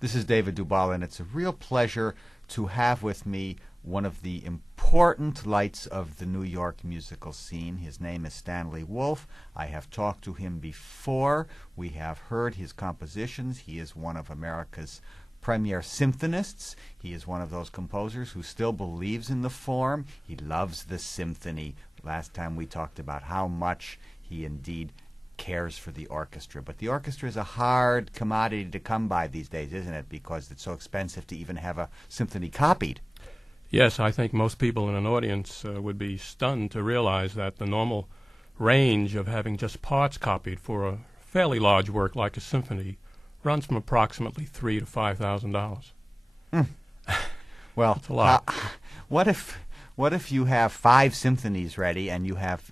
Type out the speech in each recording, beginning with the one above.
This is David Dubal, and it's a real pleasure to have with me one of the important lights of the New York musical scene. His name is Stanley Wolfe. I have talked to him before. We have heard his compositions. He is one of America's premier symphonists. He is one of those composers who still believes in the form. He loves the symphony. Last time we talked about how much he indeed cares for the orchestra. But the orchestra is a hard commodity to come by these days, isn't it? Because it's so expensive to even have a symphony copied. Yes, I think most people in an audience would be stunned to realize that the normal range of having just parts copied for a fairly large work like a symphony runs from approximately $3,000 to $5,000. Well, that's a lot. What if you have 5 symphonies ready and you have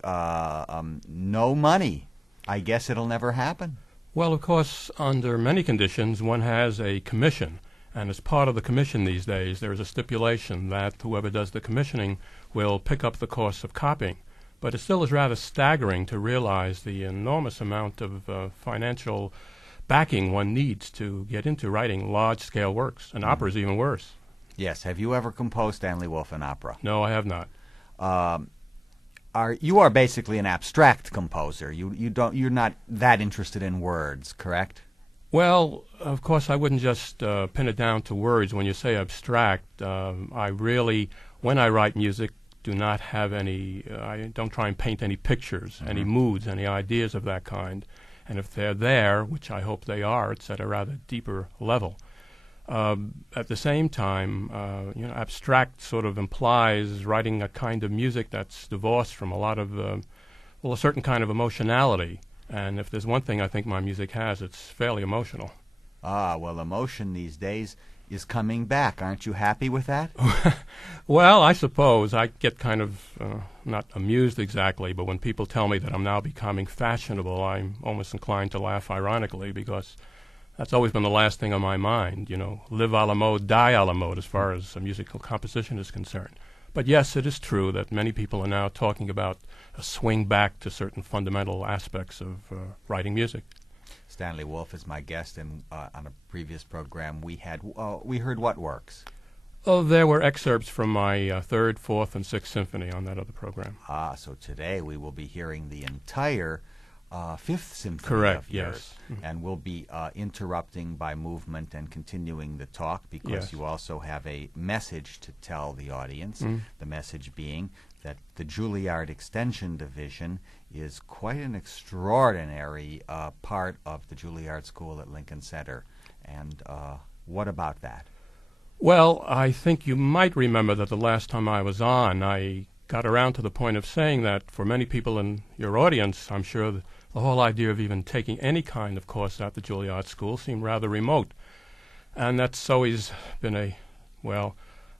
no money? I guess it'll never happen. Well, of course, under many conditions, one has a commission. And as part of the commission these days, there is a stipulation that whoever does the commissioning will pick up the cost of copying. But it still is rather staggering to realize the enormous amount of financial backing one needs to get into writing large-scale works. And opera is even worse. Yes. Have you ever composed, Stanley Wolfe, an opera? No, I have not. You are basically an abstract composer. You're not that interested in words, correct? Well, of course, I wouldn't just pin it down to words. When you say abstract, I really, when I write music, do not have any. I don't try and paint any pictures, any moods, any ideas of that kind. And if they're there, which I hope they are, it's at a rather deeper level. At the same time, abstract sort of implies writing a kind of music that's divorced from a lot of, a certain kind of emotionality. And if there's one thing I think my music has, it's fairly emotional. Well, emotion these days is coming back. Aren't you happy with that? Well, I suppose. I get kind of, not amused exactly, but when people tell me that I'm now becoming fashionable, I'm almost inclined to laugh ironically, because that's always been the last thing on my mind, live a la mode, die a la mode, as far as musical composition is concerned. But yes, it is true that many people are now talking about a swing back to certain fundamental aspects of writing music. Stanley Wolfe is my guest, and on a previous program we heard what works? Oh, there were excerpts from my Third, Fourth, and Sixth Symphony on that other program. So today we will be hearing the entire Fifth Symphony. Correct, of yours, yes. And we'll be interrupting by movement and continuing the talk because yes. You also have a message to tell the audience, the message being that the Juilliard Extension Division is quite an extraordinary part of the Juilliard School at Lincoln Center. And what about that? Well, I think you might remember that the last time I was on, I got around to the point of saying that for many people in your audience, I'm sure the whole idea of even taking any kind of course at the Juilliard School seemed rather remote. And that's always been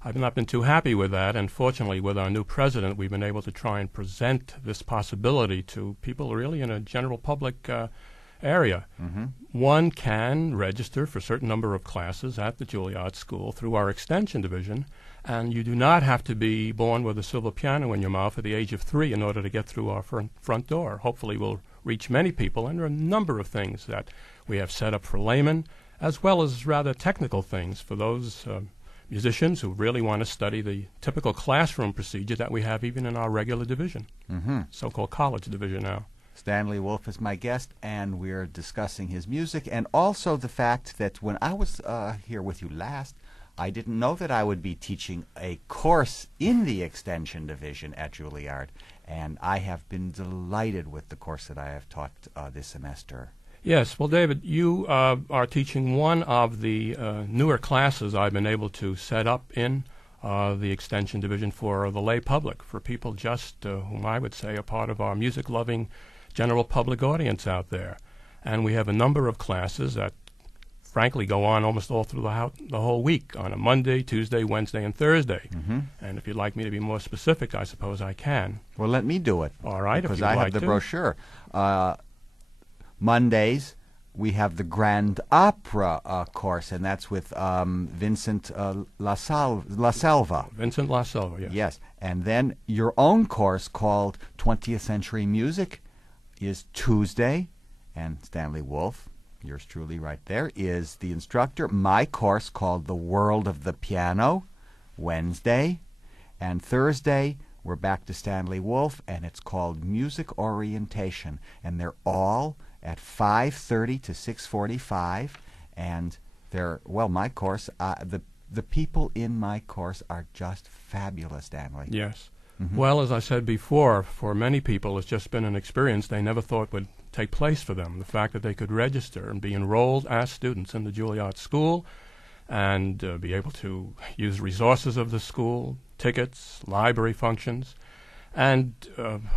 I've not been too happy with that, and fortunately with our new president, we've been able to try and present this possibility to people really in a general public area. One can register for a certain number of classes at the Juilliard School through our extension division, and you do not have to be born with a silver piano in your mouth at the age of 3 in order to get through our front door. Hopefully we'll reach many people, and there are a number of things that we have set up for laymen, as well as rather technical things for those musicians who really want to study the typical classroom procedure that we have even in our regular division, so-called college division now. Stanley Wolfe is my guest, and we're discussing his music and also the fact that when I was here with you last, I didn't know that I would be teaching a course in the extension division at Juilliard, and I have been delighted with the course that I have taught this semester. Yes, well, David, you are teaching one of the newer classes I've been able to set up in the extension division for the lay public, for people just whom I would say are part of our music-loving general public audience out there. And we have a number of classes that frankly go on almost all through the whole week, on a Monday, Tuesday, Wednesday, and Thursday. And if you'd like me to be more specific, I suppose I can. Well, let me do it. All right, because if you'd I like have the to. brochure. Mondays, we have the Grand Opera course, and that's with Vincent La Selva. Vincent La Selva, yes. Yes, and then your own course called 20th Century Music is Tuesday, and Stanley Wolfe Yours truly right there is the instructor. My course called The World of the Piano, Wednesday. And Thursday, we're back to Stanley Wolf, and it's called Music Orientation. And they're all at 5:30 to 6:45. And they're, well, my course, the people in my course are just fabulous, Stanley. Yes. Well, as I said before, for many people, it's just been an experience they never thought would take place for them. The fact that they could register and be enrolled as students in the Juilliard School and be able to use resources of the school, tickets, library functions. And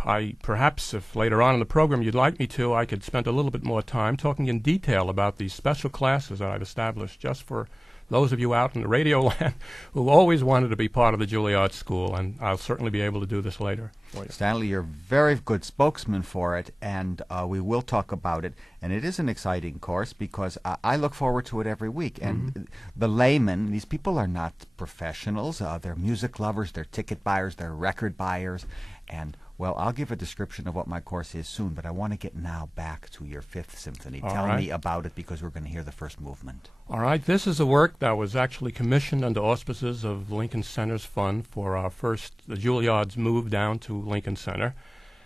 I perhaps, if later on in the program you'd like me to, I could spend a little bit more time talking in detail about these special classes that I've established just for those of you out in the radio land who always wanted to be part of the Juilliard School, and I'll certainly be able to do this later for you. Stanley, you're a very good spokesman for it, and we will talk about it. And it is an exciting course because I look forward to it every week. And the laymen, these people are not professionals. They're music lovers, they're ticket buyers, they're record buyers. And, well, I'll give a description of what my course is soon, but I want to get now back to your Fifth Symphony. Tell me about it, because we're going to hear the first movement. All right. This is a work that was actually commissioned under auspices of Lincoln Center's fund for our first, the Juilliard's move down to Lincoln Center.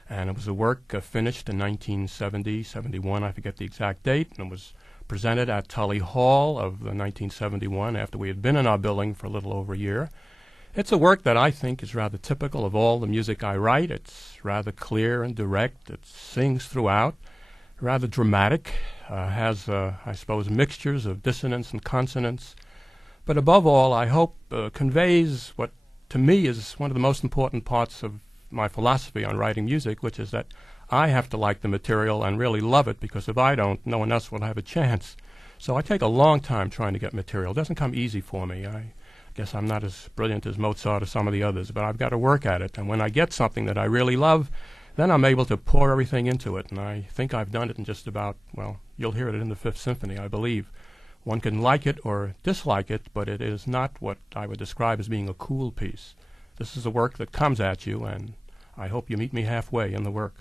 And it was a work finished in 1970, 71, I forget the exact date, and it was presented at Tully Hall of 1971 after we had been in our building for a little over a year. It's a work that I think is rather typical of all the music I write. It's rather clear and direct. It sings throughout, rather dramatic, has, I suppose, mixtures of dissonance and consonance. But above all, I hope conveys what, to me, is one of the most important parts of my philosophy on writing music, which is that I have to like the material and really love it, because if I don't, no one else will have a chance. So I take a long time trying to get material. It doesn't come easy for me. I guess I'm not as brilliant as Mozart or some of the others, but I've got to work at it. And when I get something that I really love, then I'm able to pour everything into it. And I think I've done it in just about, well, you'll hear it in the Fifth Symphony, I believe. One can like it or dislike it, but it is not what I would describe as being a cool piece. This is a work that comes at you, and I hope you meet me halfway in the work.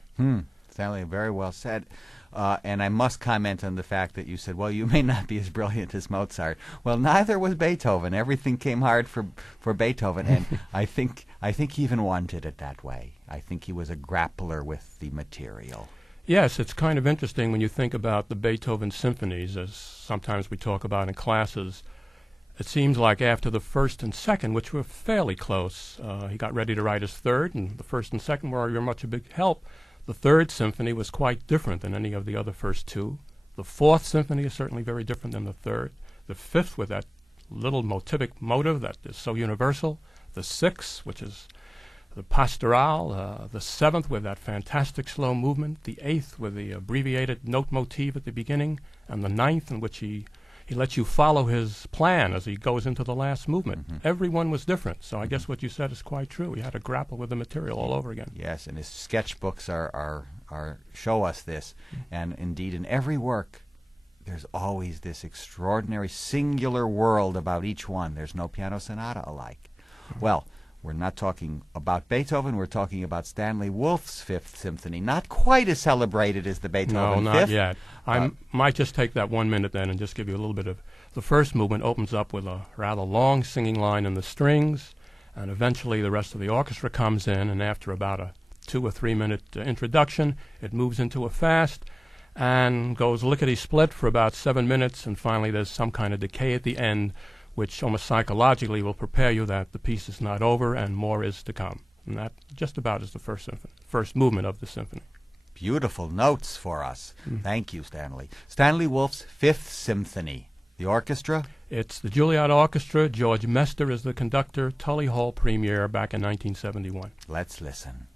Stanley, very well said. And I must comment on the fact that you said, well, you may not be as brilliant as Mozart. Well, neither was Beethoven. Everything came hard for Beethoven, and I think he even wanted it that way. I think he was a grappler with the material. Yes, it's kind of interesting when you think about the Beethoven symphonies, as sometimes we talk about in classes. It seems like after the first and second, which were fairly close, he got ready to write his third, and the first and second were very much a big help. The third symphony was quite different than any of the other first two. The fourth symphony is certainly very different than the third. The fifth, with that little motivic motive that is so universal. The sixth, which is the pastoral. The seventh, with that fantastic slow movement. The eighth, with the abbreviated note motif at the beginning. And the ninth, in which he lets you follow his plan as he goes into the last movement. Every one was different, so I guess what you said is quite true. He had to grapple with the material all over again. Yes, and his sketchbooks are show us this. And indeed, in every work, there's always this extraordinary singular world about each one. There's no piano sonata alike. Well, we're not talking about Beethoven. We're talking about Stanley Wolf's Fifth Symphony. Not quite as celebrated as the Beethoven No, Fifth. not yet. I might just take that 1 minute then and just give you a little bit of... The first movement opens up with a rather long singing line in the strings, and eventually the rest of the orchestra comes in, and after about a 2 or 3 minute introduction, it moves into a fast and goes lickety-split for about 7 minutes, and finally there's some kind of decay at the end, which almost psychologically will prepare you that the piece is not over and more is to come. And that just about is the first movement of the symphony. Beautiful notes for us. Thank you, Stanley. Stanley Wolf's Fifth Symphony. The orchestra? It's the Juilliard Orchestra. George Mester is the conductor. Tully Hall premiere back in 1971. Let's listen.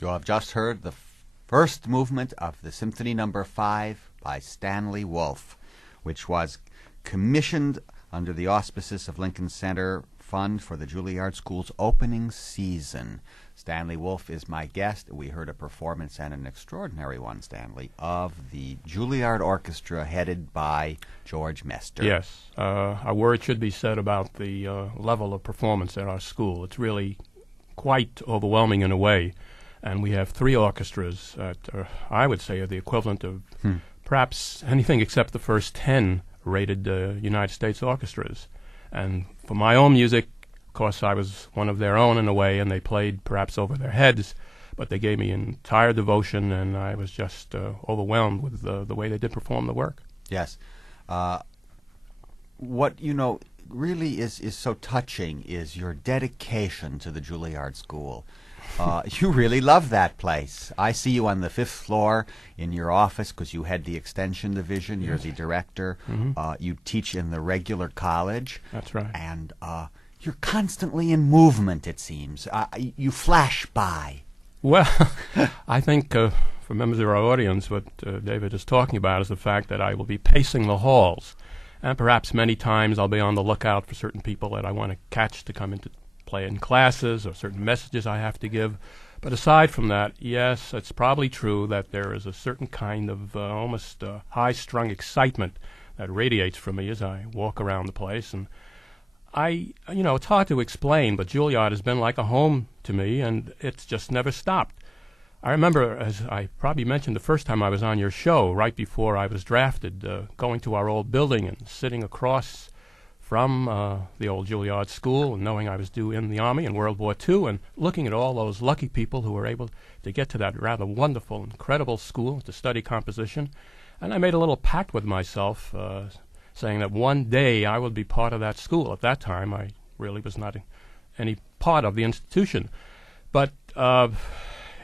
You have just heard the first movement of the Symphony No. 5 by Stanley Wolfe, which was commissioned under the auspices of Lincoln Center Fund for the Juilliard School's opening season. Stanley Wolf is my guest. We heard a performance, and an extraordinary one, Stanley, of the Juilliard Orchestra headed by George Mester. Yes. A word should be said about the level of performance at our school. It's really quite overwhelming in a way. And we have 3 orchestras that I would say are the equivalent of perhaps anything except the first 10 rated United States orchestras. And for my own music, of course, I was one of their own in a way, and they played perhaps over their heads, but they gave me entire devotion, and I was just overwhelmed with the way they did perform the work. Yes. What, really is so touching is your dedication to the Juilliard School. You really love that place. I see you on the 5th floor in your office because you head the extension division. You're the director. You teach in the regular college. That's right. And you're constantly in movement, it seems. You flash by. Well, I think for members of our audience, what David is talking about is the fact that I will be pacing the halls. And perhaps many times I'll be on the lookout for certain people that I want to catch to come into play in classes, or certain messages I have to give. But aside from that, yes, it's probably true that there is a certain kind of almost high-strung excitement that radiates from me as I walk around the place. And it's hard to explain, but Juilliard has been like a home to me, and it's just never stopped. I remember, as I probably mentioned the first time I was on your show, right before I was drafted, going to our old building and sitting across from the old Juilliard School, and knowing I was due in the Army in World War II, and looking at all those lucky people who were able to get to that rather wonderful, incredible school to study composition. And I made a little pact with myself, saying that one day I would be part of that school. At that time, I really was not any part of the institution. But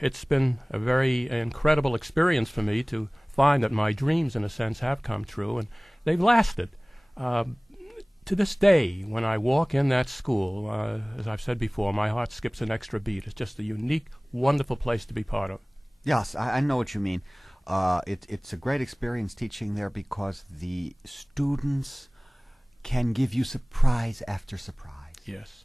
it's been a very incredible experience for me to find that my dreams, in a sense, have come true, and they've lasted. To this day, when I walk in that school, as I've said before, my heart skips an extra beat. It's just a unique, wonderful place to be part of. Yes, I know what you mean. It's a great experience teaching there because the students can give you surprise after surprise. Yes.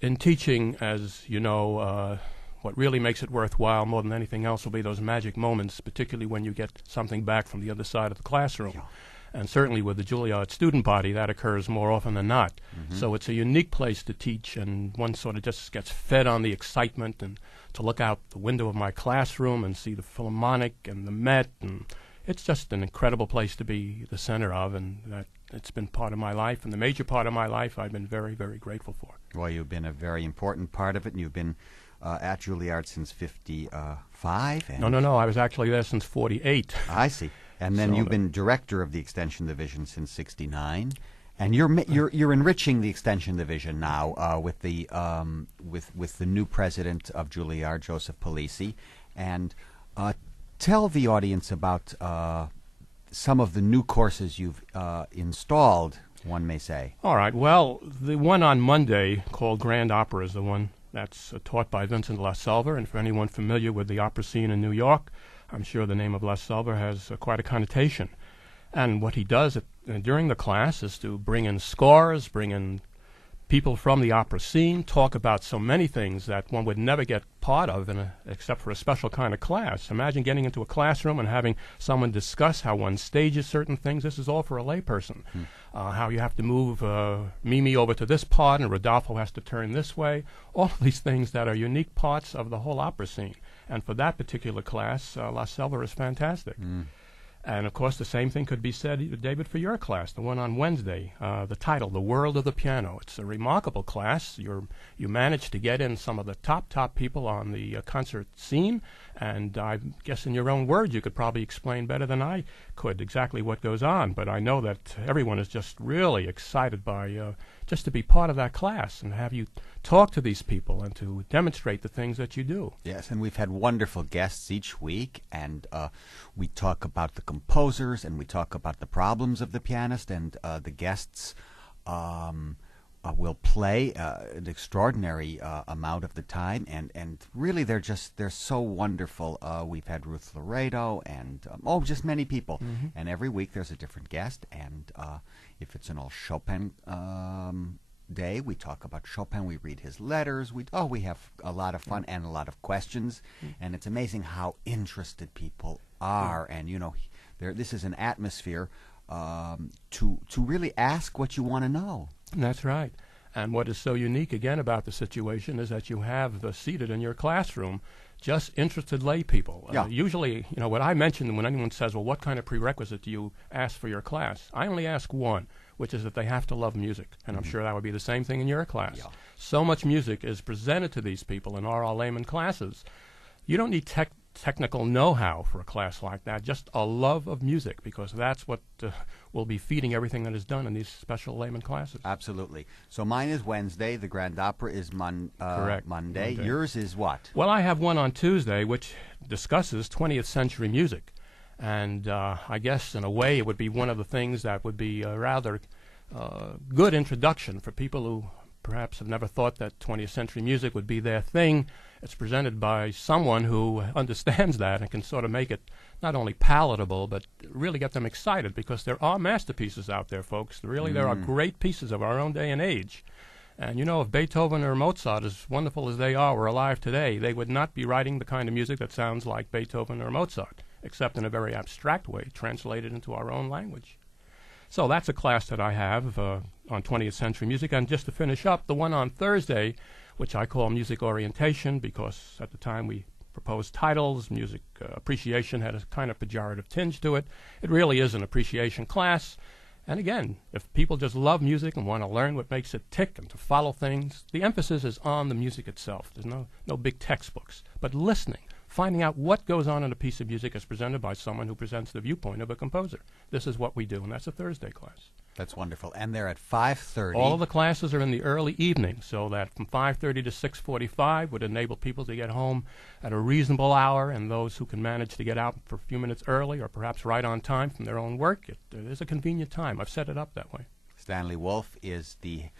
In teaching, as you know, what really makes it worthwhile more than anything else will be those magic moments, particularly when you get something back from the other side of the classroom. Yeah. And certainly with the Juilliard student body, that occurs more often than not. So it's a unique place to teach, and one sort of just gets fed on the excitement, and to look out the window of my classroom and see the Philharmonic and the Met, and it's just an incredible place to be the center of, and that it's been part of my life, and the major part of my life I've been very, very grateful for. Well, you've been a very important part of it, and you've been at Juilliard since 55? No, I was actually there since 48. I see. And then you've been director of the Extension Division since '69, and you're enriching the Extension Division now with the new president of Juilliard, Joseph Polisi. And tell the audience about some of the new courses you've installed, one may say. All right. Well, the one on Monday called Grand Opera is the one that's taught by Vincent LaSalva, and for anyone familiar with the opera scene in New York, I'm sure the name of LaSalva has quite a connotation. And what he does during the class is to bring in scores, bring in people from the opera scene, talk about so many things that one would never get part of except for a special kind of class. Imagine getting into a classroom and having someone discuss how one stages certain things. This is all for a layperson. How you have to move Mimi over to this part and Rodolfo has to turn this way. All of these things that are unique parts of the whole opera scene. And for that particular class, LaSalva is fantastic. And, of course, the same thing could be said, David, for your class, the one on Wednesday, the title, The World of the Piano. It's a remarkable class. You managed to get in some of the top people on the concert scene, and I guess in your own words you could probably explain better than I could exactly what goes on. But I know that everyone is just really excited by just to be part of that class and have you talk to these people and to demonstrate the things that you do. Yes, and we've had wonderful guests each week, and we talk about the composers and we talk about the problems of the pianist, and the guests will play an extraordinary amount of the time, and really they're so wonderful. We've had Ruth Laredo and just many people, and every week there's a different guest, and if it's an old Chopin day. We talk about Chopin. We read his letters. We have a lot of fun and a lot of questions. And it's amazing how interested people are. And, you know, this is an atmosphere to really ask what you want to know. That's right. And what is so unique, again, about the situation is that you have seated in your classroom just interested lay people. Yeah. Usually, you know, what I mention when anyone says, well, what kind of prerequisite do you ask for your class? I only ask one, which is that they have to love music. And I'm sure that would be the same thing in your class. Yeah. So much music is presented to these people in our layman classes. You don't need technical know-how for a class like that, just a love of music, because that's what will be feeding everything that is done in these special layman classes. Absolutely. So mine is Wednesday. The Grand Opera is Correct. Monday. Monday. Yours is what? Well, I have one on Tuesday which discusses 20th century music. And I guess in a way it would be one of the things that would be a rather good introduction for people who perhaps have never thought that 20th century music would be their thing. It's presented by someone who understands that and can sort of make it not only palatable, but really get them excited, because there are masterpieces out there, folks. Really, there are great pieces of our own day and age. And, you know, if Beethoven or Mozart, as wonderful as they are, were alive today, they would not be writing the kind of music that sounds like Beethoven or Mozart, except in a very abstract way, translated into our own language. So that's a class that I have on 20th century music. And just to finish up, the one on Thursday, which I call music orientation, because at the time we proposed titles, music appreciation had a kind of pejorative tinge to it. It really is an appreciation class. And again, if people just love music and want to learn what makes it tick and to follow things, the emphasis is on the music itself. There's no big textbooks, but listening, finding out what goes on in a piece of music as presented by someone who presents the viewpoint of a composer. This is what we do, and that's a Thursday class. That's wonderful. And they're at 5:30. All of the classes are in the early evening, so that from 5:30 to 6:45 would enable people to get home at a reasonable hour, and those who can manage to get out for a few minutes early or perhaps right on time from their own work, it is a convenient time. I've set it up that way. Stanley Wolfe is the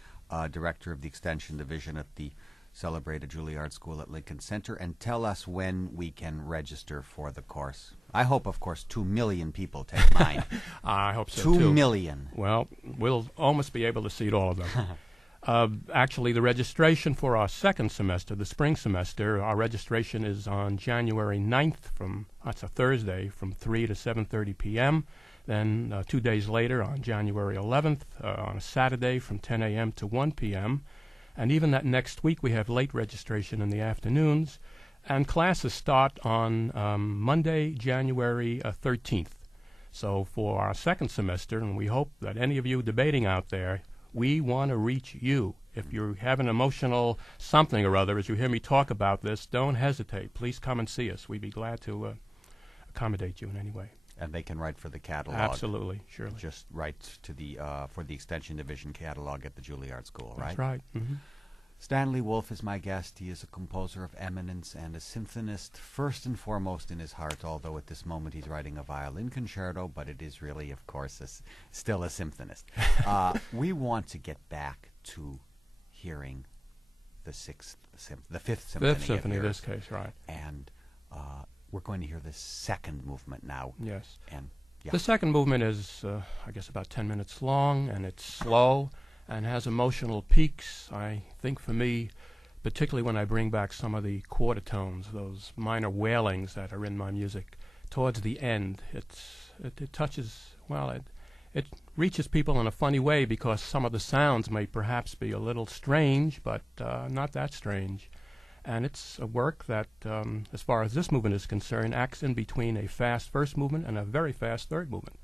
director of the Extension Division at the celebrated Juilliard School at Lincoln Center. And tell us when we can register for the course. I hope, of course, 2 million people take mine. I hope so, too. 2 million. Well, we'll almost be able to seat all of them. Actually, the registration for our second semester, the spring semester, our registration is on January 9th, that's a Thursday, from 3 to 7:30 p.m. Then 2 days later, on January 11th, on a Saturday, from 10 a.m. to 1 p.m., and even that next week, we have late registration in the afternoons. And classes start on Monday, January 13th. So for our second semester, and we hope that any of you debating out there, we want to reach you. If you have an emotional something or other, as you hear me talk about this, don't hesitate. Please come and see us. We'd be glad to accommodate you in any way. And they can write for the catalog. Absolutely, surely. Just write to the for the Extension Division catalog at the Juilliard School, right? That's right. Mm-hmm. Stanley Wolfe is my guest. He is a composer of eminence and a symphonist, first and foremost in his heart, although at this moment he's writing a violin concerto, but it is really, of course, still a symphonist. We want to get back to hearing the Fifth Symphony. Fifth Symphony in this case, right. And we're going to hear the second movement now. Yes. And yeah. The second movement is, I guess, about 10 minutes long, and it's slow and has emotional peaks. I think for me, particularly when I bring back some of the quarter tones, those minor wailings that are in my music, towards the end, it touches, well, it reaches people in a funny way, because some of the sounds may perhaps be a little strange, but not that strange. And it's a work that, as far as this movement is concerned, acts in between a fast first movement and a very fast third movement.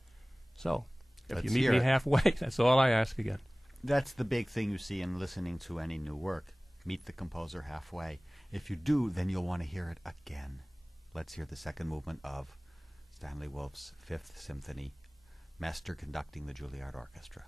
So, if you meet me halfway, that's all I ask again. That's the big thing you see in listening to any new work. Meet the composer halfway. If you do, then you'll want to hear it again. Let's hear the second movement of Stanley Wolfe's Fifth Symphony, master conducting the Juilliard Orchestra.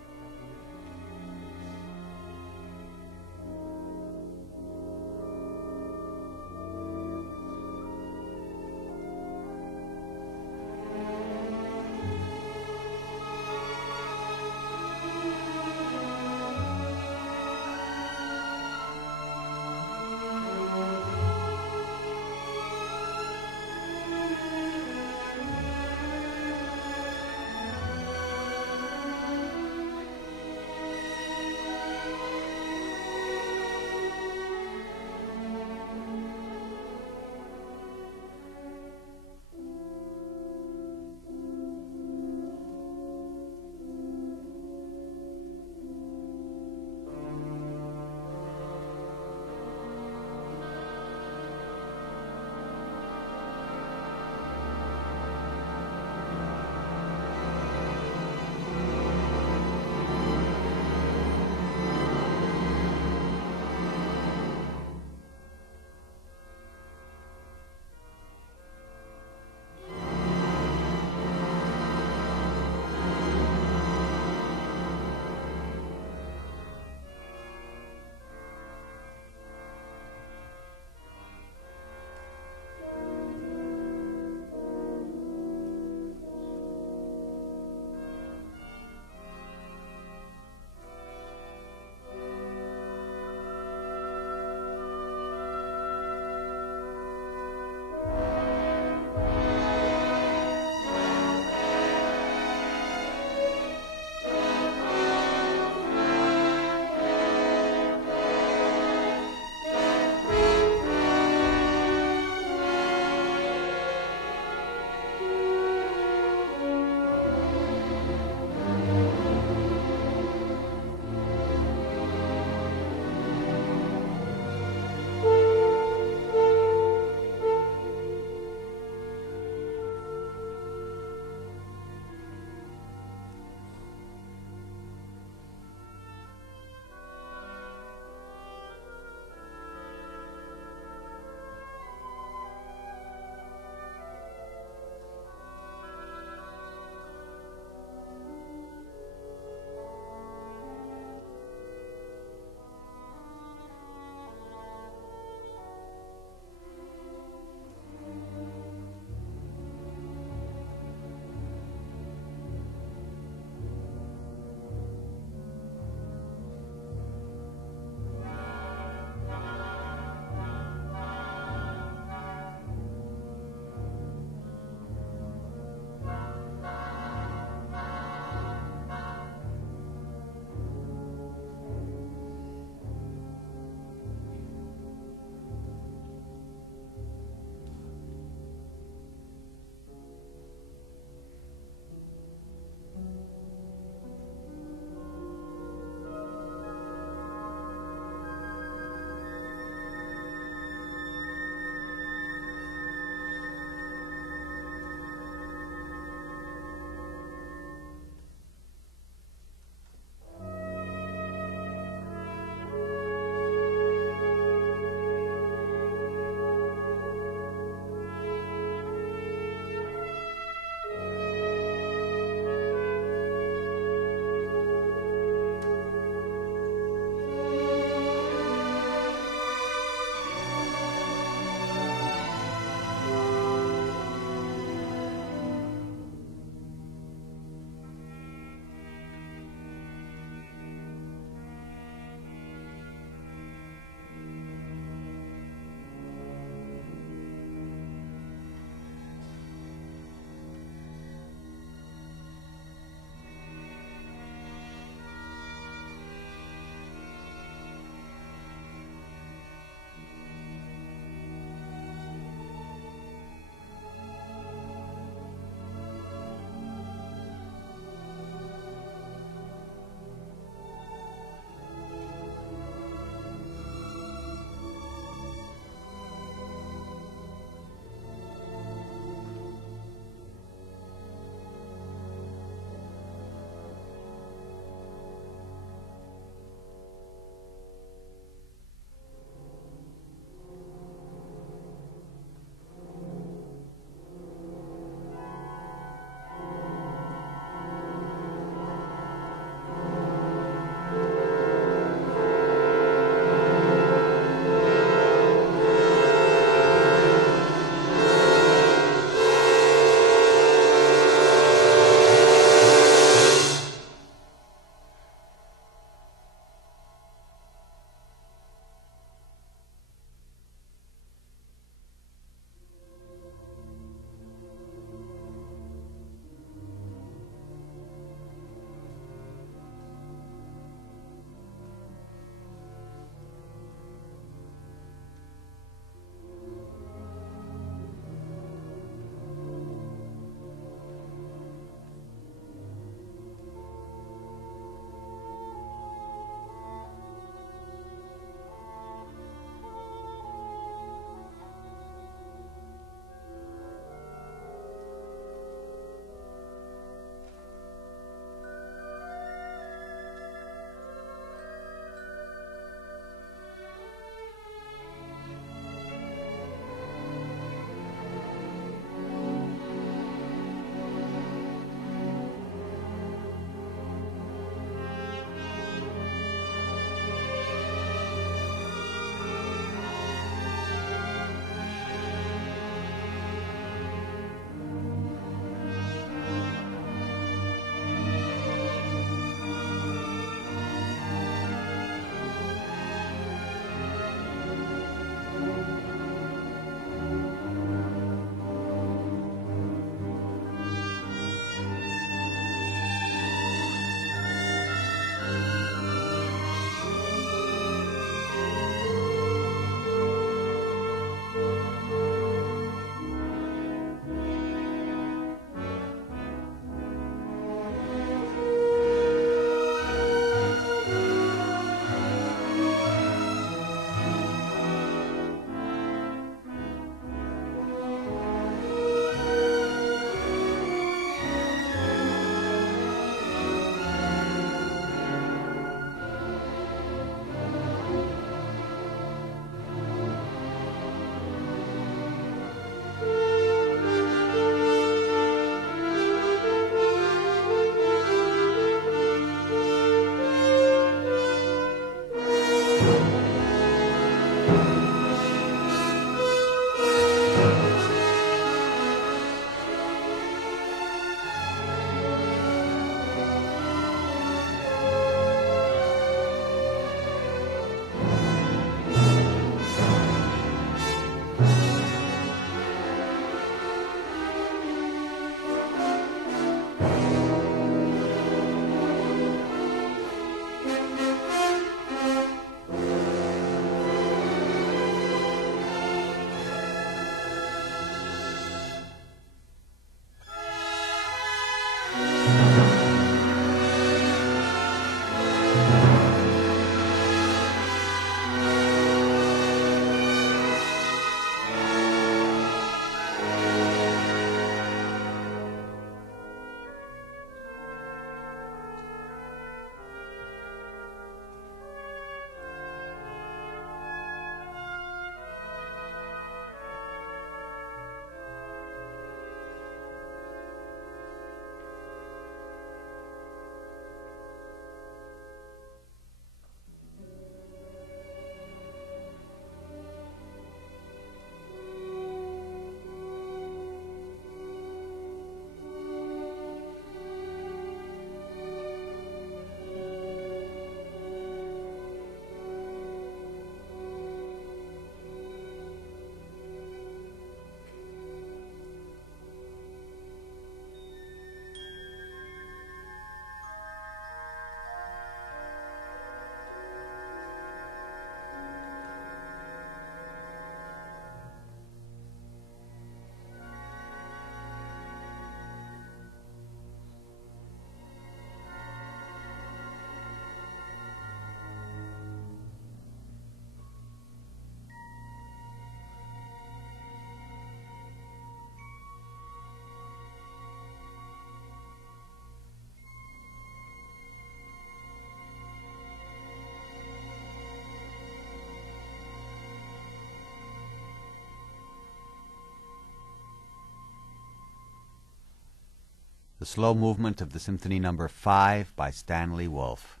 the slow movement of the Symphony No. 5 by Stanley Wolfe.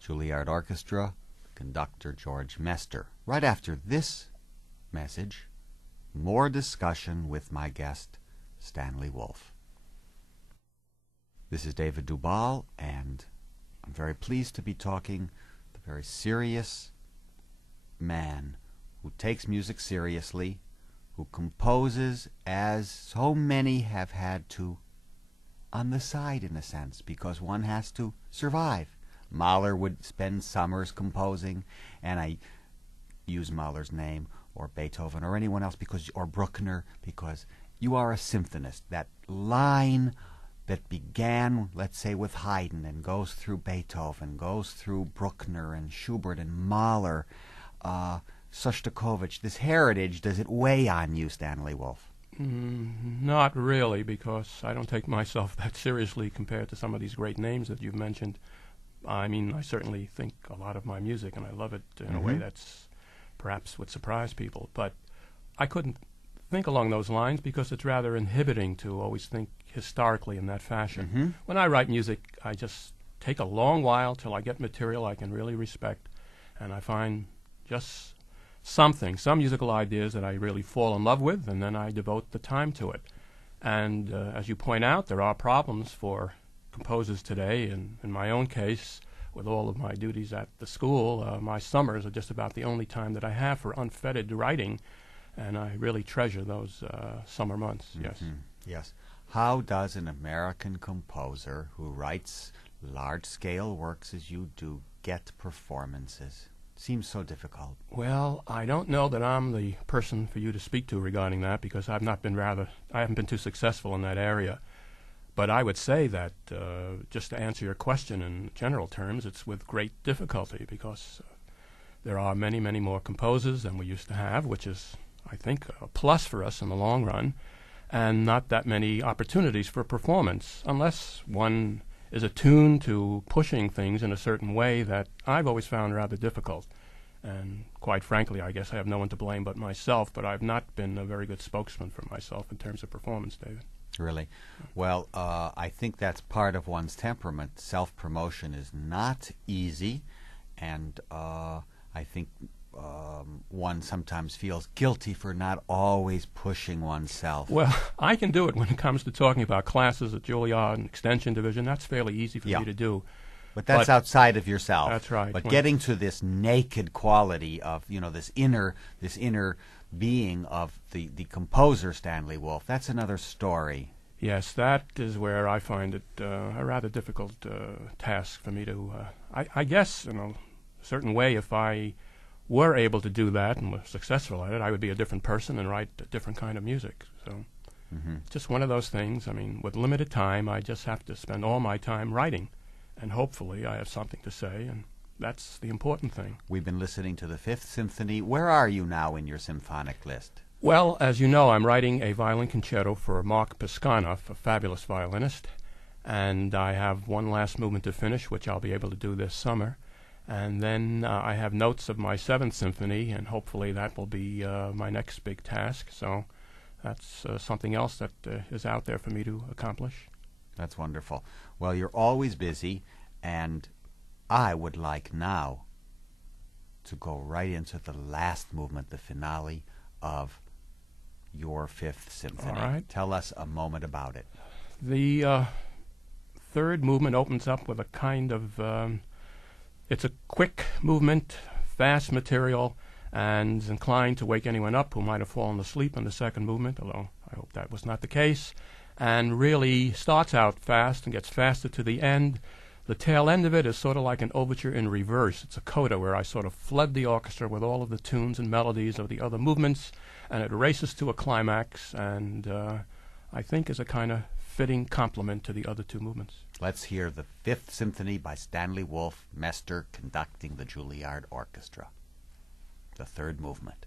Juilliard Orchestra, conductor George Mester. Right after this message, more discussion with my guest, Stanley Wolfe. This is David Dubal, and I'm very pleased to be talking to a very serious man who takes music seriously, who composes as so many have had to on the side, in a sense, because one has to survive. Mahler would spend summers composing, and I use Mahler's name, or Beethoven, or anyone else, or Bruckner, because you are a symphonist. That line that began, let's say, with Haydn and goes through Beethoven, goes through Bruckner and Schubert and Mahler, Shostakovich, this heritage, does it weigh on you, Stanley Wolfe? Not really, because I don't take myself that seriously compared to some of these great names that you've mentioned. I mean, I certainly think a lot of my music, and I love it in a way that's perhaps would surprise people. But I couldn't think along those lines because it's rather inhibiting to always think historically in that fashion. When I write music, I just take a long while till I get material I can really respect, and I find just some musical ideas that I really fall in love with, and then I devote the time to it. And as you point out, there are problems for composers today, and in my own case, with all of my duties at the school, my summers are just about the only time that I have for unfettered writing, and I really treasure those summer months. Yes. How does an American composer who writes large-scale works as you do get performances? Seems so difficult. Well, I don't know that I'm the person for you to speak to regarding that, because I haven't been too successful in that area. But I would say that, just to answer your question in general terms, it's with great difficulty, because there are many, many more composers than we used to have, which is, I think, a plus for us in the long run, and not that many opportunities for performance, unless one is attuned to pushing things in a certain way that I've always found rather difficult. And quite frankly, I guess I have no one to blame but myself, but I've not been a very good spokesman for myself in terms of performance, David. Really? Well, I think that's part of one's temperament. Self-promotion is not easy, and I think one sometimes feels guilty for not always pushing oneself. Well, I can do it when it comes to talking about classes at Juilliard and Extension Division. That's fairly easy for me to do. But that's outside of yourself. That's right. But getting to this naked quality of, this inner being of the composer Stanley Wolfe, that's another story. Yes, that is where I find it a rather difficult task for me to, I guess, in a certain way, if I were able to do that and was successful at it, I would be a different person and write a different kind of music. So just one of those things. I mean, with limited time, I just have to spend all my time writing, and hopefully I have something to say, and that's the important thing. We've been listening to the Fifth Symphony. Where are you now in your symphonic list? Well, as you know, I'm writing a violin concerto for Mark Piskanov, a fabulous violinist, and I have one last movement to finish, which I'll be able to do this summer. And then I have notes of my Seventh Symphony, and hopefully that will be my next big task. So that's something else that is out there for me to accomplish. That's wonderful. Well, you're always busy, and I would like now to go right into the last movement, the finale of your Fifth Symphony. All right. Tell us a moment about it. The third movement opens up with a kind of... it's a quick movement, fast material, and is inclined to wake anyone up who might have fallen asleep in the second movement, although I hope that was not the case, and really starts out fast and gets faster to the end. The tail end of it is sort of like an overture in reverse. It's a coda where I sort of flood the orchestra with all of the tunes and melodies of the other movements, and it races to a climax, and I think is a kind of fitting complement to the other two movements. Let's hear the Fifth Symphony by Stanley Wolfe, Mester conducting the Juilliard Orchestra. The third movement.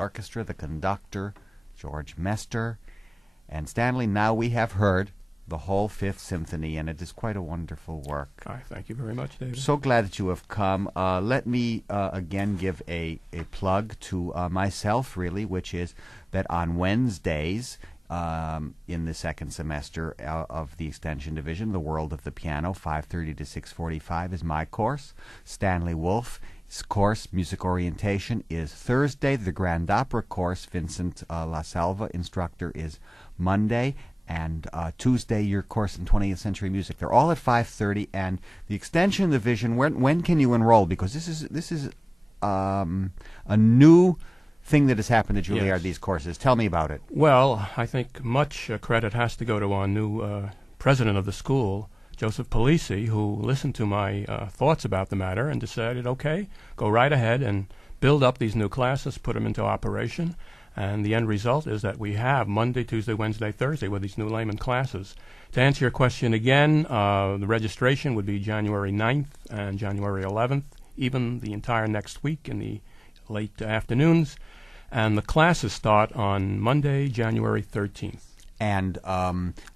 Orchestra, the conductor, George Mester. And Stanley, now we have heard the whole Fifth Symphony, and it is quite a wonderful work. I thank you very much, David. So glad that you have come. Let me again give a plug to myself, really, which is that on Wednesdays in the second semester of the Extension Division, The World of the Piano, 5:30 to 6:45 is my course. Stanley Wolf's course, Music Orientation, is Thursday. The Grand Opera course, Vincent La Salva, instructor, is Monday. And Tuesday, your course in 20th Century Music. They're all at 5:30. And the Extension Division, when can you enroll? Because this is a new thing that has happened at Juilliard, Yes. these courses. Tell me about it. Well, I think much credit has to go to our new president of the school, Joseph Polisi, who listened to my thoughts about the matter and decided, okay, go right ahead and build up these new classes, put them into operation. And the end result is that we have Monday, Tuesday, Wednesday, Thursday with these new layman classes. To answer your question again, the registration would be January 9th and January 11th, even the entire next week in the late afternoons. And the classes start on Monday, January 13th. And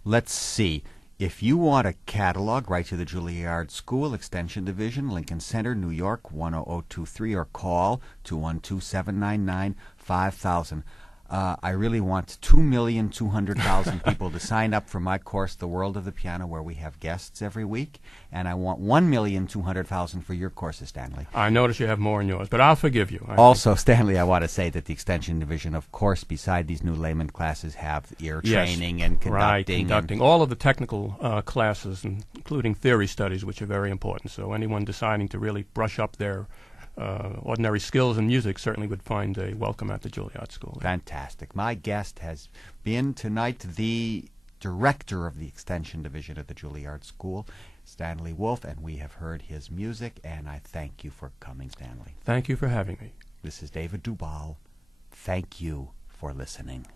let's see. If you want a catalog, write to the Juilliard School, Extension Division, Lincoln Center, New York, 10023, or call 212-799-5000. I really want 2,200,000 people to sign up for my course, The World of the Piano, where we have guests every week. And I want 1,200,000 for your courses, Stanley. I notice you have more in yours, but I'll forgive you. Also, Stanley, I want to say that the Extension Division, of course, beside these new layman classes, have ear training and conducting. Right, conducting. All of the technical classes, including theory studies, which are very important. So anyone deciding to really brush up their ordinary skills in music certainly would find a welcome at the Juilliard School. Fantastic. My guest has been tonight the director of the Extension Division at the Juilliard School, Stanley Wolf, and we have heard his music, and I thank you for coming, Stanley. Thank you for having me. This is David Dubal. Thank you for listening.